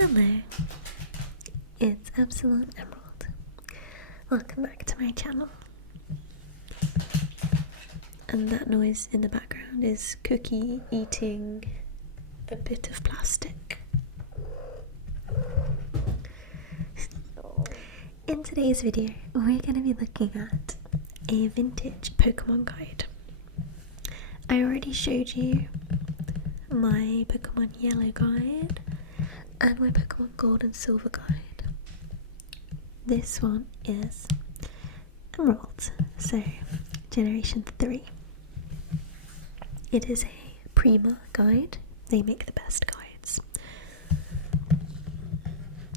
Hello, it's Epsilon Emerald. Welcome back to my channel. And that noise in the background is Cookie eating a bit of plastic. In today's video, we're going to be looking at a vintage Pokemon guide. I already showed you my Pokemon Yellow guide and my Pokemon Gold and Silver guide. This one is Emerald, so Generation 3. It is a Prima guide. They make the best guides.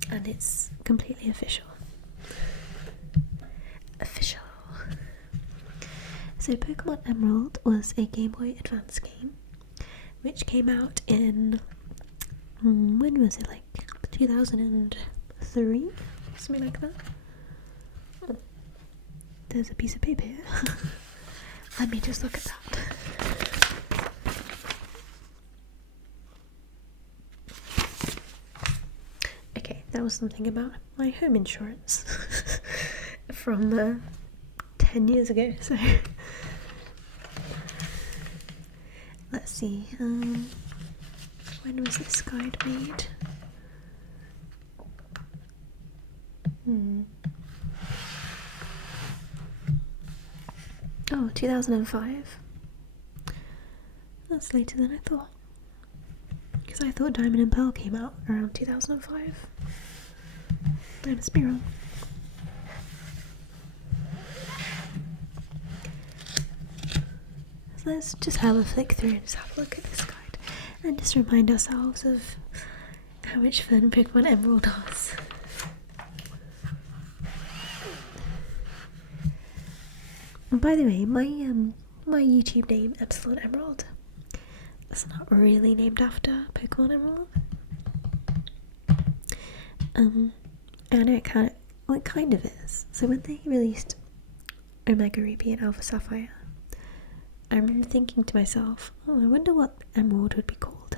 And it's completely official. So Pokemon Emerald was a Game Boy Advance game which came out in, when was it, like 2003? Something like that. Oh, there's a piece of paper here. Let me just look at that. Okay, that was something about my home insurance from 10 years ago, so let's see, when was this guide made? Oh, 2005. That's later than I thought, because I thought Diamond and Pearl came out around 2005. I must be wrong. So let's just have a flick through and just have a look at this guide and just remind ourselves of how much fun Pokemon Emerald was. And by the way, my YouTube name, Epsilon Emerald, is not really named after Pokemon Emerald. I know it kind of is. So when they released Omega Ruby and Alpha Sapphire, I remember thinking to myself, oh, I wonder what Emerald would be called.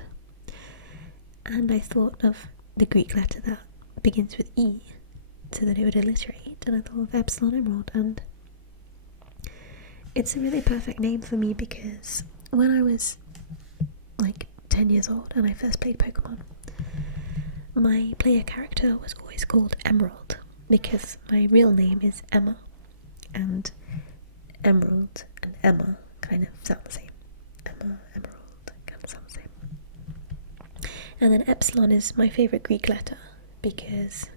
And I thought of the Greek letter that begins with E, so that it would alliterate, and I thought of Epsilon Emerald, and it's a really perfect name for me because when I was like 10 years old and I first played Pokemon, my player character was always called Emerald because my real name is Emma, and Emerald and Emma kind of sound the same. Emma, Emerald, kind of sound the same. And then Epsilon is my favourite Greek letter because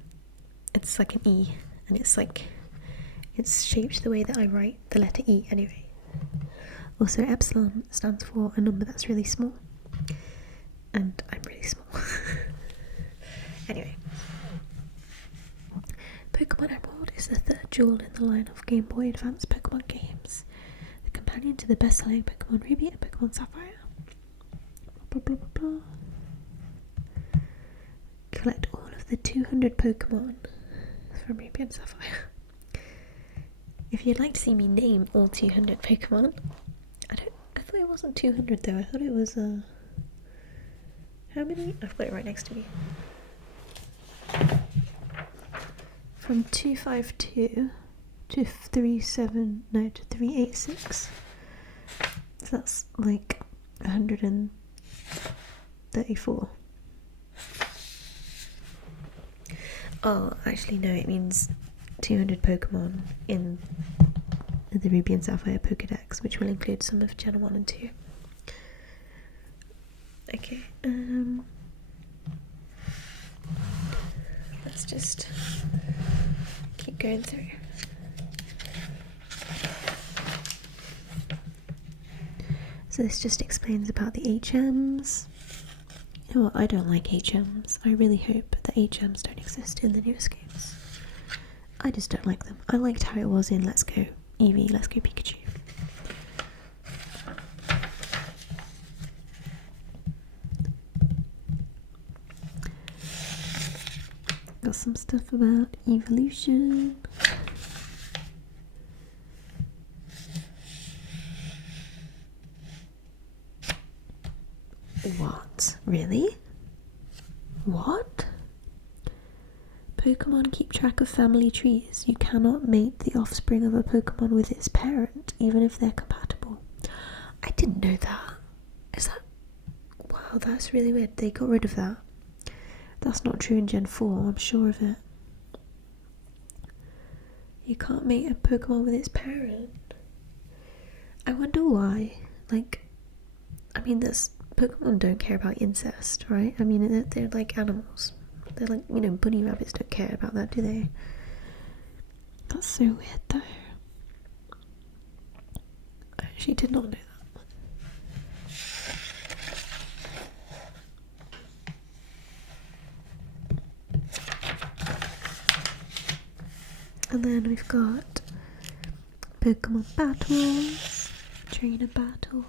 it's like an E, and it's shaped the way that I write the letter E anyway. Also, Epsilon stands for a number that's really small, and I'm really small. Anyway, Pokemon Emerald is the third jewel in the line of Game Boy Advance Pokemon games, the companion to the best-selling Pokemon Ruby and Pokemon Sapphire. Blah, blah, blah, blah. Collect all of the 200 Pokemon from Ruby and Sapphire. If you'd like to see me name all 200 Pokemon, I thought it wasn't 200 though, I thought it was, how many? I've got it right next to me. From 252 to 386. So that's like 134. Oh, actually no, it means 200 Pokemon in the Ruby and Sapphire Pokédex, which will include some of Gen 1 and 2. Okay, let's just keep going through. So this just explains about the HMs. You know what, I don't like HMs. I really hope that HMs don't exist in the newest games. I just don't like them. I liked how it was in Let's Go Eevee, Let's Go Pikachu. Got some stuff about evolution. What? Really? What? Pokemon keep track of family trees. You cannot mate the offspring of a Pokemon with its parent, even if they're compatible. I didn't know that. Is that... Wow, that's really weird. They got rid of that. That's not true in Gen 4, I'm sure of it. You can't mate a Pokemon with its parent. I wonder why. Like, I mean, Pokemon don't care about incest, right? I mean, they're like animals. They're like, you know, bunny rabbits don't care about that, do they? That's so weird, though. I actually did not know that. And then we've got Pokemon battles, trainer battles.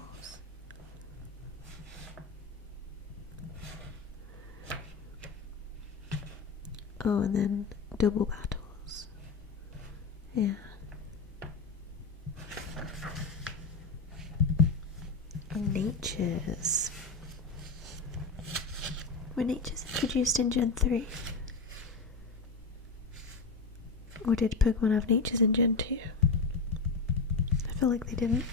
Oh, and then double battles. Yeah. Natures. Were natures introduced in Gen 3? Or did Pokemon have natures in Gen 2? I feel like they didn't.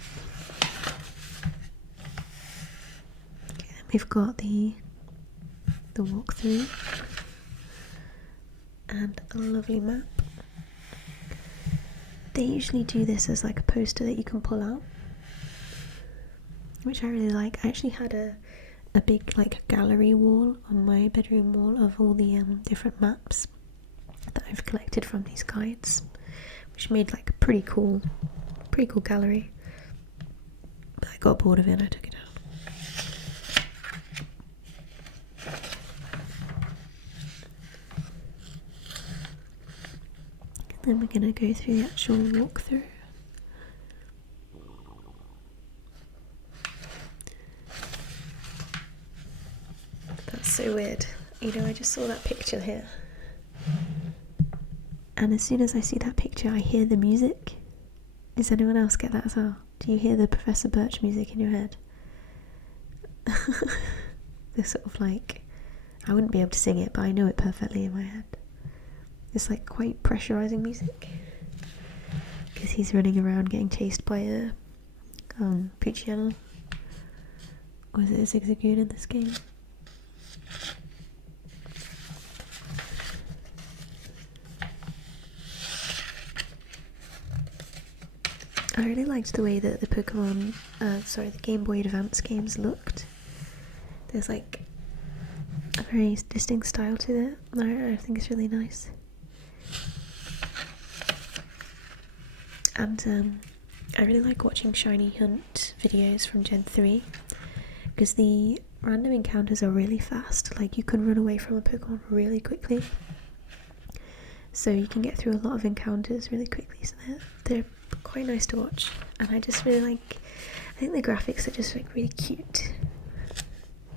Okay, then we've got the walkthrough. And a lovely map. They usually do this as like a poster that you can pull out, which I really like. I actually had a big like gallery wall on my bedroom wall of all the different maps that I've collected from these guides, which made like a pretty cool gallery. But I got bored of it and I took it out. Then we're going to go through the actual walkthrough. That's so weird. You know, I just saw that picture here. And as soon as I see that picture, I hear the music. Does anyone else get that as well? Do you hear the Professor Birch music in your head? The sort of like... I wouldn't be able to sing it, but I know it perfectly in my head. It's like quite pressurizing music, because he's running around getting chased by a Poochiana. Or is it a Zigzagoon in this game? I really liked the way that the the Game Boy Advance games looked. There's like a very distinct style to it. I think it's really nice. And I really like watching Shiny Hunt videos from Gen 3, because the random encounters are really fast. Like, you can run away from a Pokemon really quickly, so you can get through a lot of encounters really quickly, so they're quite nice to watch. And I just really like, I think the graphics are just like really cute.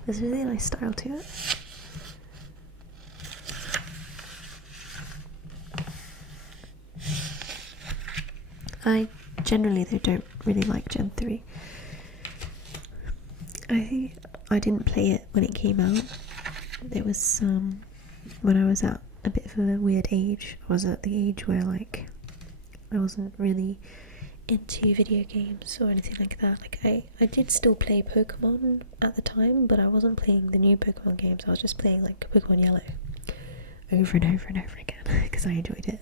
There's a really nice style to it. I generally though don't really like Gen 3. I didn't play it when it came out. It was when I was at a bit of a weird age. I was at the age where like I wasn't really into video games or anything like that. Like I did still play Pokemon at the time, but I wasn't playing the new Pokemon games. I was just playing like Pokemon Yellow over and over and over again because I enjoyed it.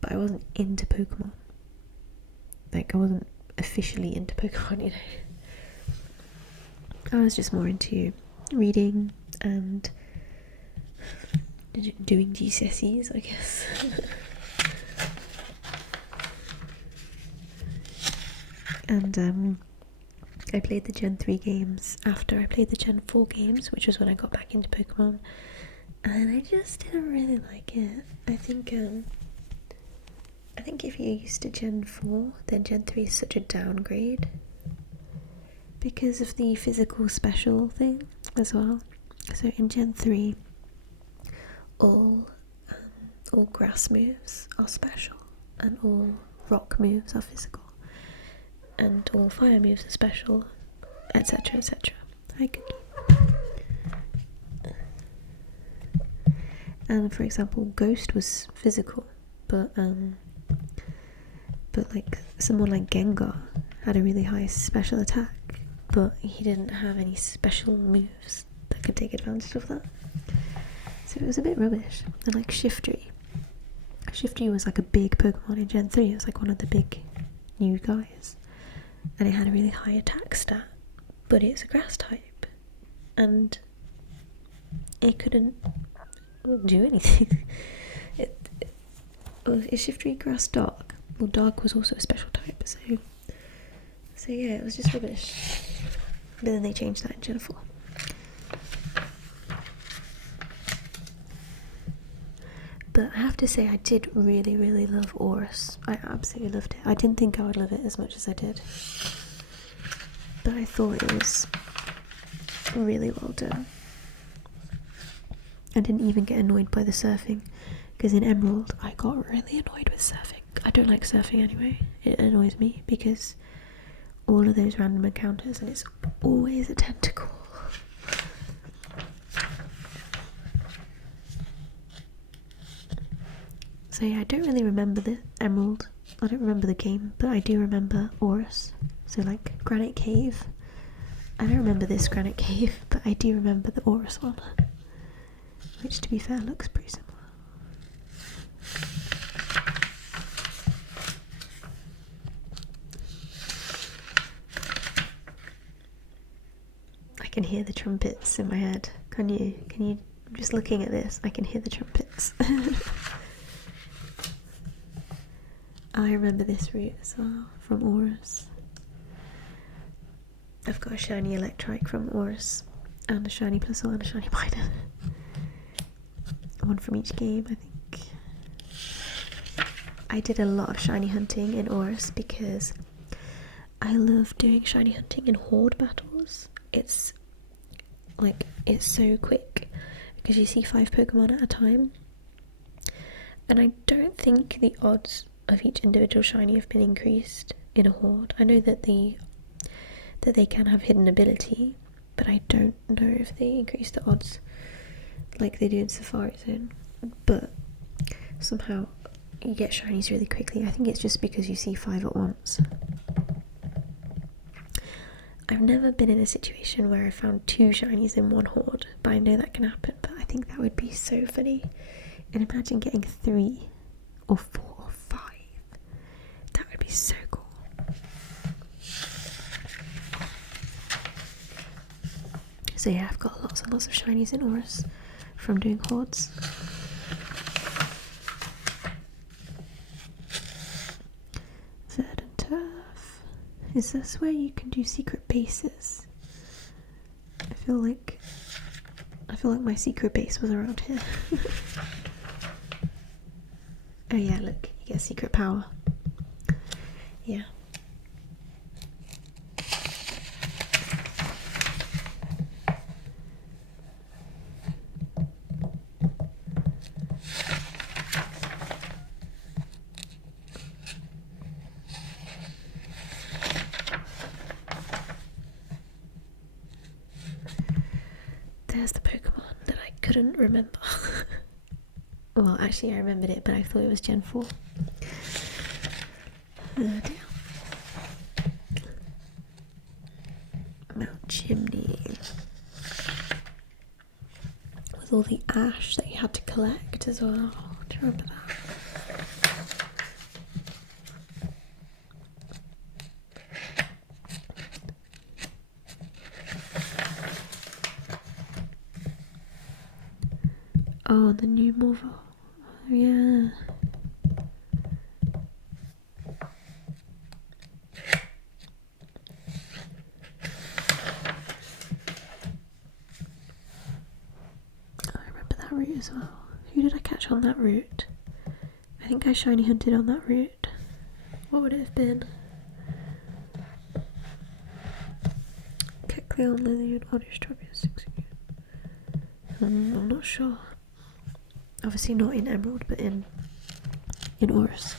But I wasn't into Pokemon. Like, I wasn't officially into Pokemon, you know. I was just more into reading and doing GCSEs, I guess. And I played the Gen 3 games after I played the Gen 4 games, which was when I got back into Pokemon. And I just didn't really like it. I think if you're used to Gen 4, then Gen 3 is such a downgrade because of the physical special thing as well. So in Gen 3, all grass moves are special, and all rock moves are physical, and all fire moves are special, etc, etc. Hi, Cookie. And for example, Ghost was physical, but like someone like Gengar had a really high special attack, but he didn't have any special moves that could take advantage of that. So it was a bit rubbish. And like Shiftry was like a big Pokemon in Gen 3. It was like one of the big new guys, and it had a really high attack stat, but it's a grass type, and it couldn't do anything. Is Shiftry grass dark? Well, dark was also a special type, so yeah, it was just rubbish. But then they changed that in Gen 4. But I have to say, I did really, really love Aurus. I absolutely loved it. I didn't think I would love it as much as I did, but I thought it was really well done. I didn't even get annoyed by the surfing, because in Emerald I got really annoyed with surfing. I don't like surfing anyway. It annoys me because all of those random encounters, and it's always a tentacle. So yeah, I don't really remember the Emerald. I don't remember the game, but I do remember Aurus. So like Granite Cave. I don't remember this Granite Cave, but I do remember the Aurus one, which to be fair looks pretty similar. I can hear the trumpets in my head. Can you? Just looking at this, I can hear the trumpets. I remember this route as well, from Aurus. I've got a shiny Electrike from Aurus, and a shiny Plusle and a shiny Minor. One from each game, I think. I did a lot of shiny hunting in Aurus because I love doing shiny hunting in horde battles. It's so quick because you see 5 Pokemon at a time, and I don't think the odds of each individual shiny have been increased in a horde. I know that they can have hidden ability, but I don't know if they increase the odds like they do in Safari Zone. But somehow you get shinies really quickly. I think it's just because you see 5 at once. I've never been in a situation where I found 2 shinies in one horde, but I know that can happen. But I think that would be so funny. And imagine getting 3 or 4 or 5. That would be so cool. So yeah, I've got lots and lots of shinies in Aurus from doing hordes. Verdant turf. Is this where you can do secret bases? I feel like my secret base was around here. Oh yeah, look, you get secret power. Yeah. There's the Pokemon that I couldn't remember. Well, actually I remembered it, but I thought it was Gen 4. Dear. Mount Chimney. With all the ash that you had to collect as well. Do you remember that? Oh, the new Morphle. Oh, yeah. I remember that route as well. Who did I catch on that route? I think I shiny hunted on that route. What would it have been? Kecleon, Lillian, Oddish, 6 again. I'm not sure. Obviously not in Emerald, but in Aurus.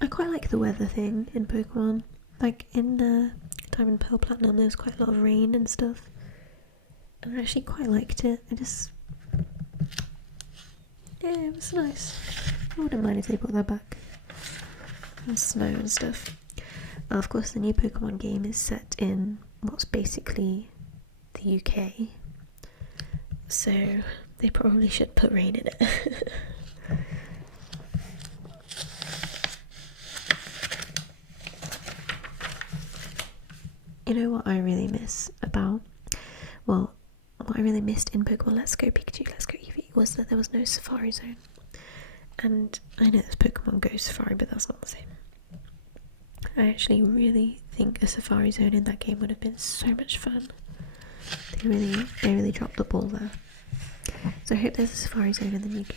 I quite like the weather thing in Pokemon. Like in Diamond, Pearl, Platinum, there's quite a lot of rain and stuff. and I actually quite liked it. Yeah, it was nice. I wouldn't mind if they brought that back. And snow and stuff. Of course, the new Pokemon game is set in what's basically the UK, so they probably should put rain in it. You know what I really miss about, well, what I really missed in Pokemon Let's Go Pikachu, Let's Go Eevee was that there was no Safari Zone. And I know there's Pokemon Go Safari, but that's not the same. I actually really think a Safari Zone in that game would have been so much fun. They really dropped the ball there. So I hope there's a Safari Zone in the new game.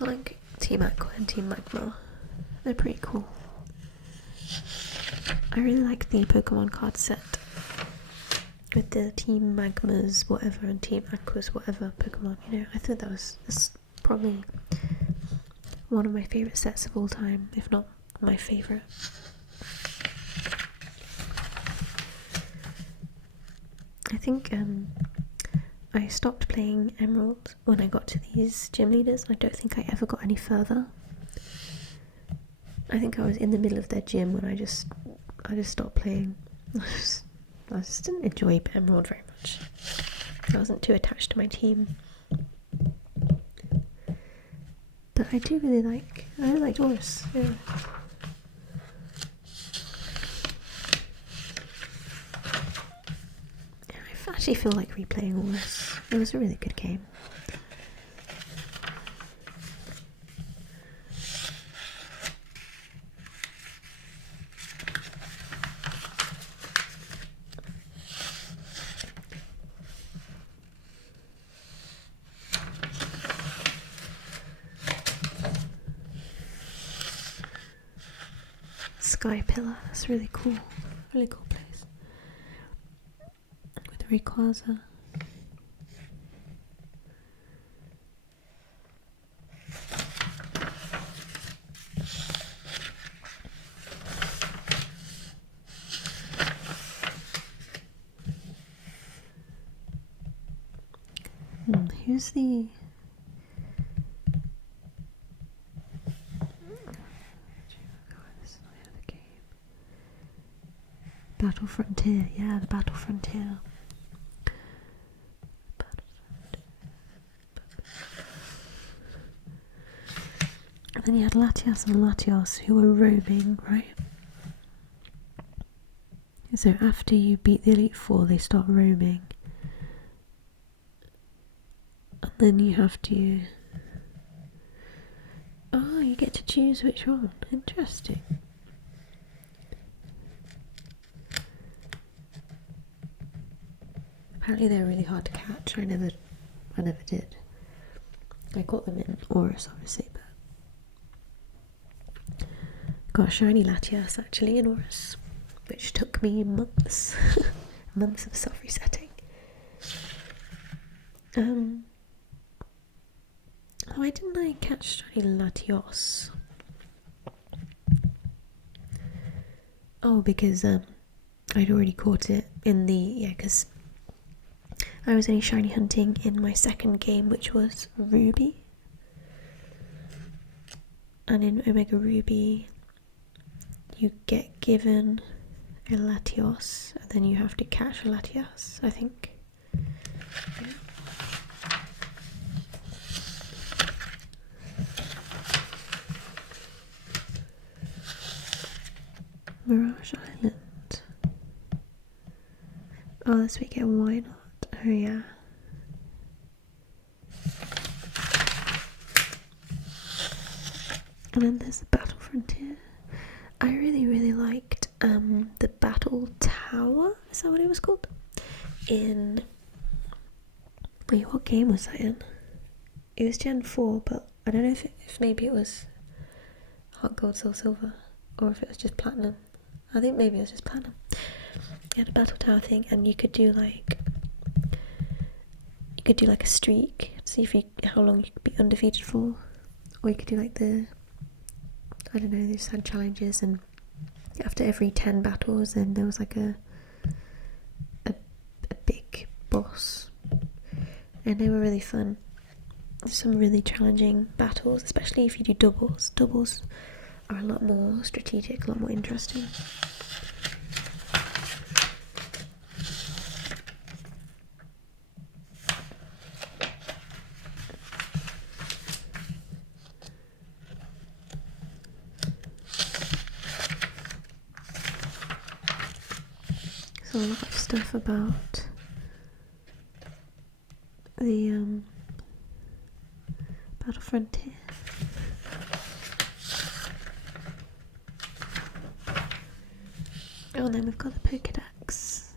I like Team Aqua and Team Magma. They're pretty cool. I really like the Pokemon card set with the Team Magmas whatever and Team Aquas whatever Pokemon, you know. I thought that's probably one of my favourite sets of all time, if not my favourite. I think I stopped playing Emerald when I got to these gym leaders. I don't think I ever got any further. I think I was in the middle of their gym when I just stopped playing. I just didn't enjoy Emerald very much. I wasn't too attached to my team. But I really like Taurus. Yeah. I actually feel like replaying all this. It was a really good game. Sky Pillar, that's really cool. Really cool place. With Rayquaza. Who's the... Battle Frontier, yeah, the Battle Frontier. And then you had Latias and Latios who were roaming, right? So after you beat the Elite Four, they start roaming. And then you have to... Oh, you get to choose which one. Interesting. Apparently they're really hard to catch. I never did. I caught them in Aurus, obviously, but got a shiny Latias actually in Aurus, which took me months, months of self-resetting. Why didn't I catch shiny Latios? Oh, because I'd already caught it in the because I was only shiny hunting in my second game, which was Ruby. And in Omega Ruby, you get given a Latios, and then you have to catch a Latias, I think. Yeah. Mirage Island. Oh, this weekend, why not? Oh yeah. And then there's the Battle Frontier. I really liked the Battle Tower, is that what it was called? Wait, what game was that in? It was Gen 4, but I don't know if maybe it was Heart Gold, Soul Silver, or if it was just Platinum. I think maybe it was just Platinum. You had a battle tower thing, and you could do like a streak, see how long you could be undefeated for, or you could do like I don't know, they just had challenges, and after every 10 battles, then there was like a big boss, and they were really fun. There's some really challenging battles, especially if you do doubles. Doubles are a lot more strategic, a lot more interesting. So a lot of stuff about the Battle Frontier. Oh, and then we've got the Pokédex,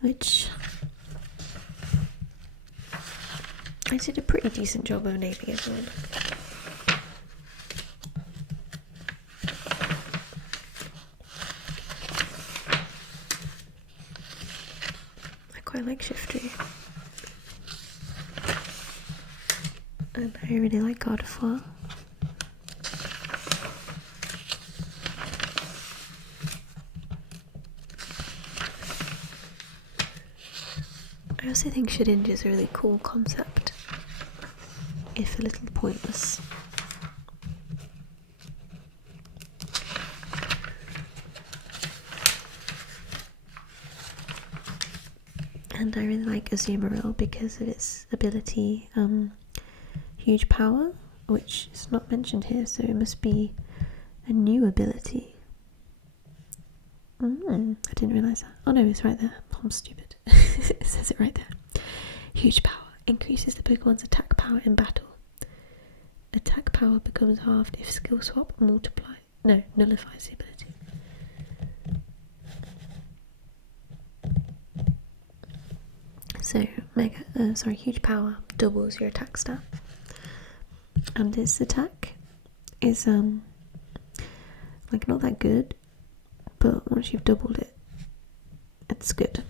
which I did a pretty decent job of naming everyone. I quite like Shiftry. And I really like Gardevoir. I also think Shedinja is a really cool concept, if a little pointless. And I really like Azumarill because of its ability, huge power, which is not mentioned here, so it must be a new ability. I didn't realise that. Oh no, it's right there. I'm stupid. It says it right there. Huge power increases the Pokemon's attack power in battle. Attack power becomes halved if skill swap nullifies the ability. So huge power doubles your attack stat, and its attack is like not that good, but once you've doubled it, it's good.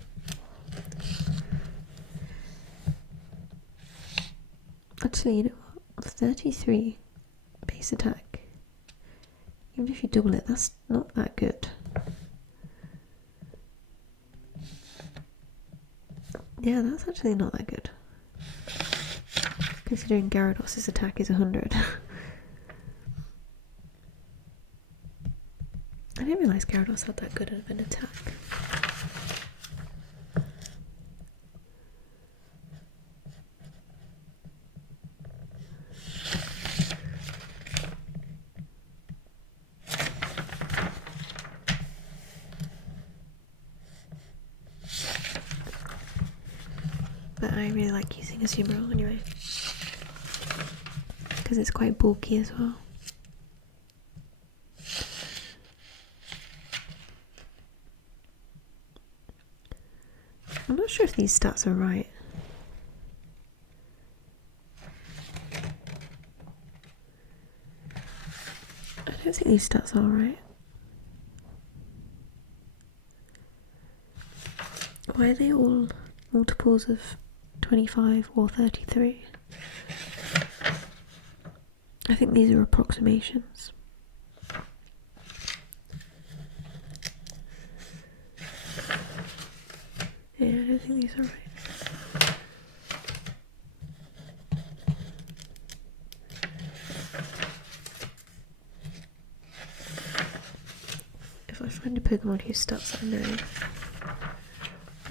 Actually, you know what? 33 base attack. Even if you double it, that's not that good. Yeah, that's actually not that good. Considering Gyarados' attack is 100. I didn't realise Gyarados had that good of an attack. But I really like using Azumarill anyway, because it's quite bulky as well. I'm not sure if these stats are right. I don't think these stats are right. Why are they all multiples of 25 or 33? I think these are approximations. Yeah, I don't think these are right. If I find a Pokemon whose stats I know,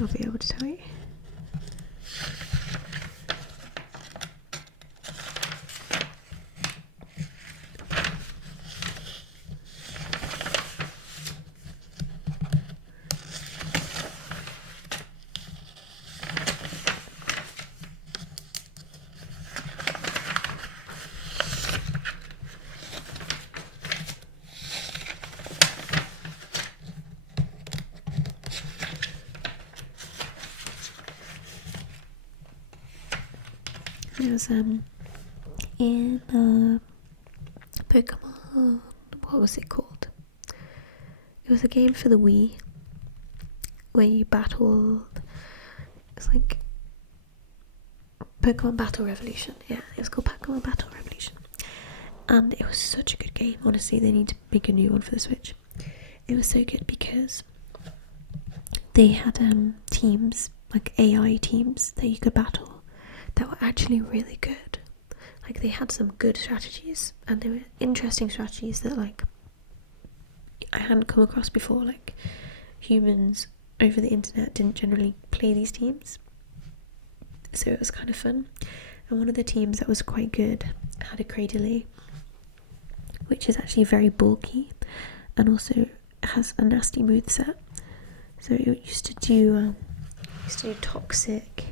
I'll be able to tell you. It was in Pokemon, what was it called? It was a game for the Wii where you battled. It's like Pokemon Battle Revolution. Yeah, it was called Pokemon Battle Revolution. And it was such a good game. Honestly, they need to make a new one for the Switch. It was so good because they had teams, like AI teams that you could battle that were actually really good. Like, they had some good strategies, and they were interesting strategies that, like, I hadn't come across before. Like, humans over the internet didn't generally play these teams, so it was kind of fun. And one of the teams that was quite good had a Cradily, which is actually very bulky and also has a nasty moveset. So it used to do toxic,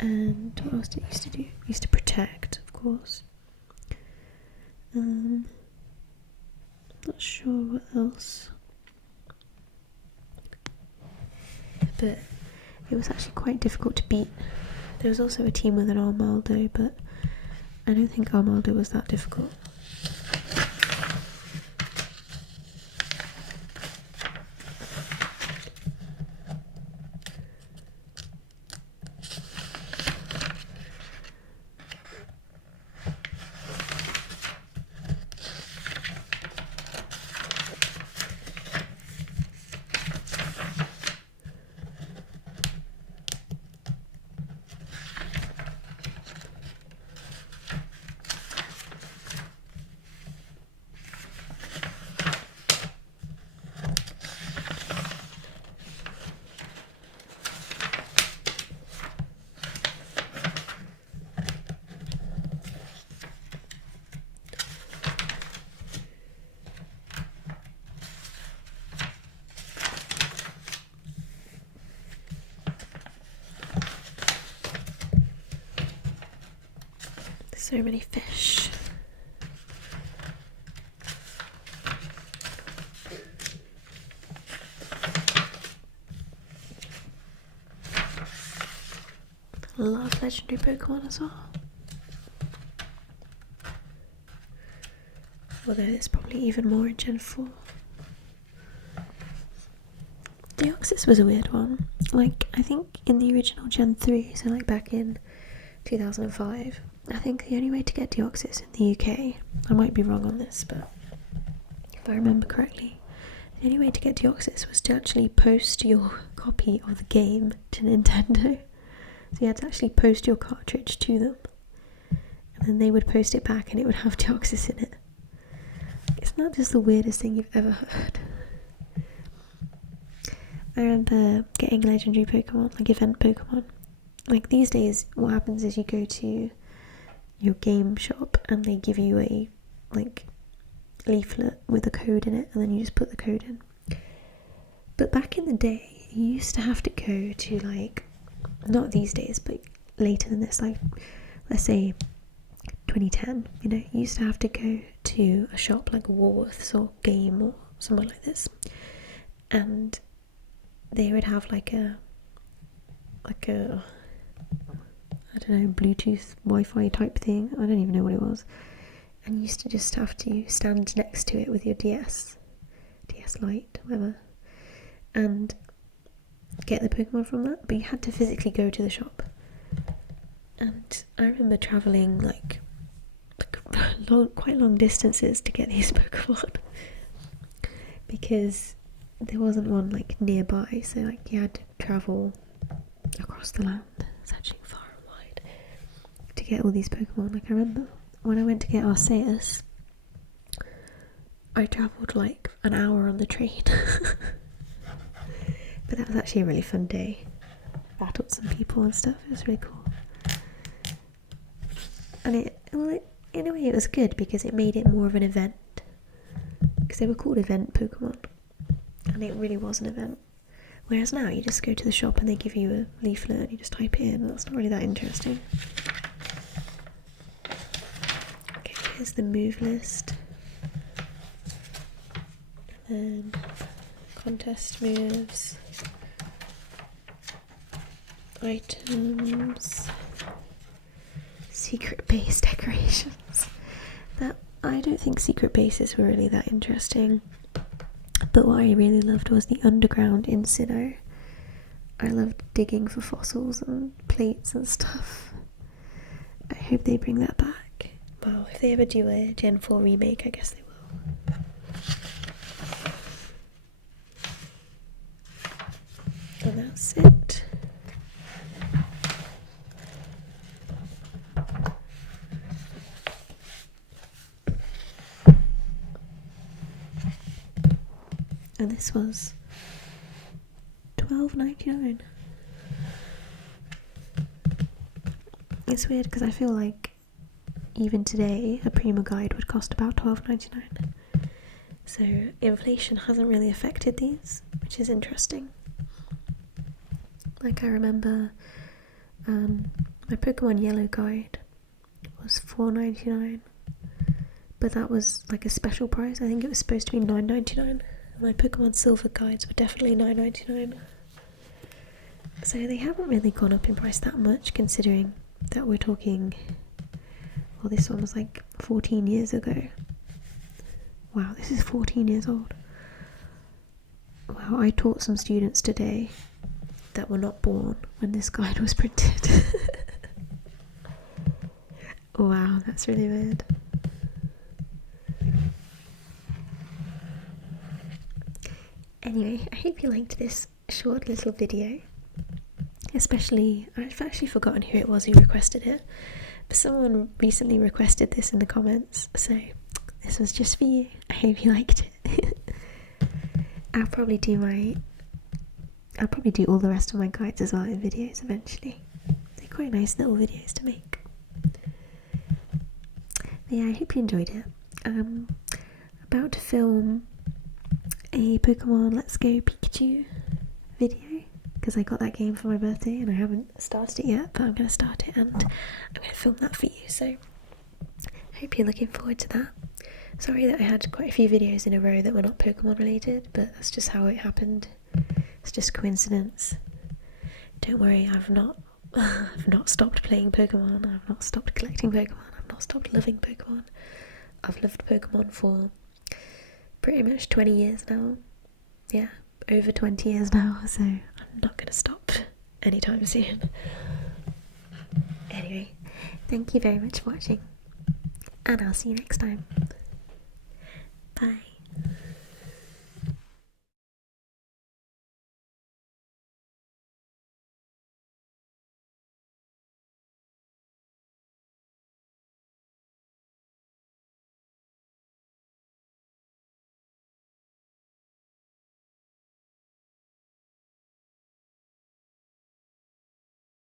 and what else did it used to do? It used to protect, of course. Not sure what else, but it was actually quite difficult to beat. There was also a team with an Armaldo, but I don't think Armaldo was that difficult. So many fish. I love legendary Pokemon as well. Although it's probably even more in Gen 4. Deoxys was a weird one. Like, I think in the original Gen 3, so like back in 2005, I think the only way to get Deoxys in the UK, I might be wrong on this, but if I remember correctly, the only way to get Deoxys was to actually post your copy of the game to Nintendo. So you had to actually post your cartridge to them, and then they would post it back and it would have Deoxys in it. Isn't that just the weirdest thing you've ever heard? I remember getting legendary Pokemon, like event Pokemon. Like, these days, what happens is you go to your game shop and they give you a, like, leaflet with a code in it, and then you just put the code in. But back in the day, you used to have to go to, like, not these days, but later than this, like, let's say 2010, you know, you used to have to go to a shop like Woolworths or Game or somewhere like this, and they would have like a I don't know, Bluetooth Wi-Fi type thing. I don't even know what it was. And you used to just have to stand next to it with your DS Lite, whatever, and get the Pokemon from that. But you had to physically go to the shop. And I remember travelling like quite long distances to get these Pokemon because there wasn't one like nearby. So like you had to travel across the land. It's actually far and wide to get all these Pokemon. Like, I remember when I went to get Arceus, I travelled like an hour on the train. But that was actually a really fun day. Battled some people and stuff. It was really cool. And in a way it was good because it made it more of an event. Because they were called event Pokemon. And it really was an event. Whereas now you just go to the shop and they give you a leaflet and you just type it in. That's not really that interesting. Okay, here's the move list. And then contest moves. Items. Secret base decorations. That I don't think secret bases were really that interesting. But what I really loved was the underground in Sinnoh. I loved digging for fossils and plates and stuff. I hope they bring that back. Well, if they ever do a Gen 4 remake, I guess they will. And that's it. And this was $12.99. It's weird because I feel like even today a Prima guide would cost about $12.99. So inflation hasn't really affected these, which is interesting. Like I remember my Pokemon Yellow guide was $4.99, but that was like a special price. I think it was supposed to be $9.99. My Pokemon Silver guides were definitely $9.99. So they haven't really gone up in price that much, considering that we're talking, well, this one was like 14 years ago. Wow, this is 14 years old. Wow, I taught some students today that were not born when this guide was printed. Wow, that's really weird. Anyway, I hope you liked this short little video. Especially, I've actually forgotten who it was who requested it, but someone recently requested this in the comments, so this was just for you. I hope you liked it. I'll probably do all the rest of my guides as well in videos eventually. They're quite nice little videos to make. But yeah, I hope you enjoyed it. I'm about to film a Pokemon Let's Go Pikachu video, because I got that game for my birthday and I haven't started it yet, but I'm going to start it and I'm going to film that for you, so I hope you're looking forward to that. Sorry that I had quite a few videos in a row that were not Pokemon related, but that's just how it happened. It's just coincidence. Don't worry, I've not stopped playing Pokemon, I've not stopped collecting Pokemon, I've not stopped loving Pokemon. I've loved Pokemon for pretty much 20 years now. Yeah, over 20 years now, so I'm not going to stop anytime soon. Anyway, thank you very much for watching, and I'll see you next time. Bye.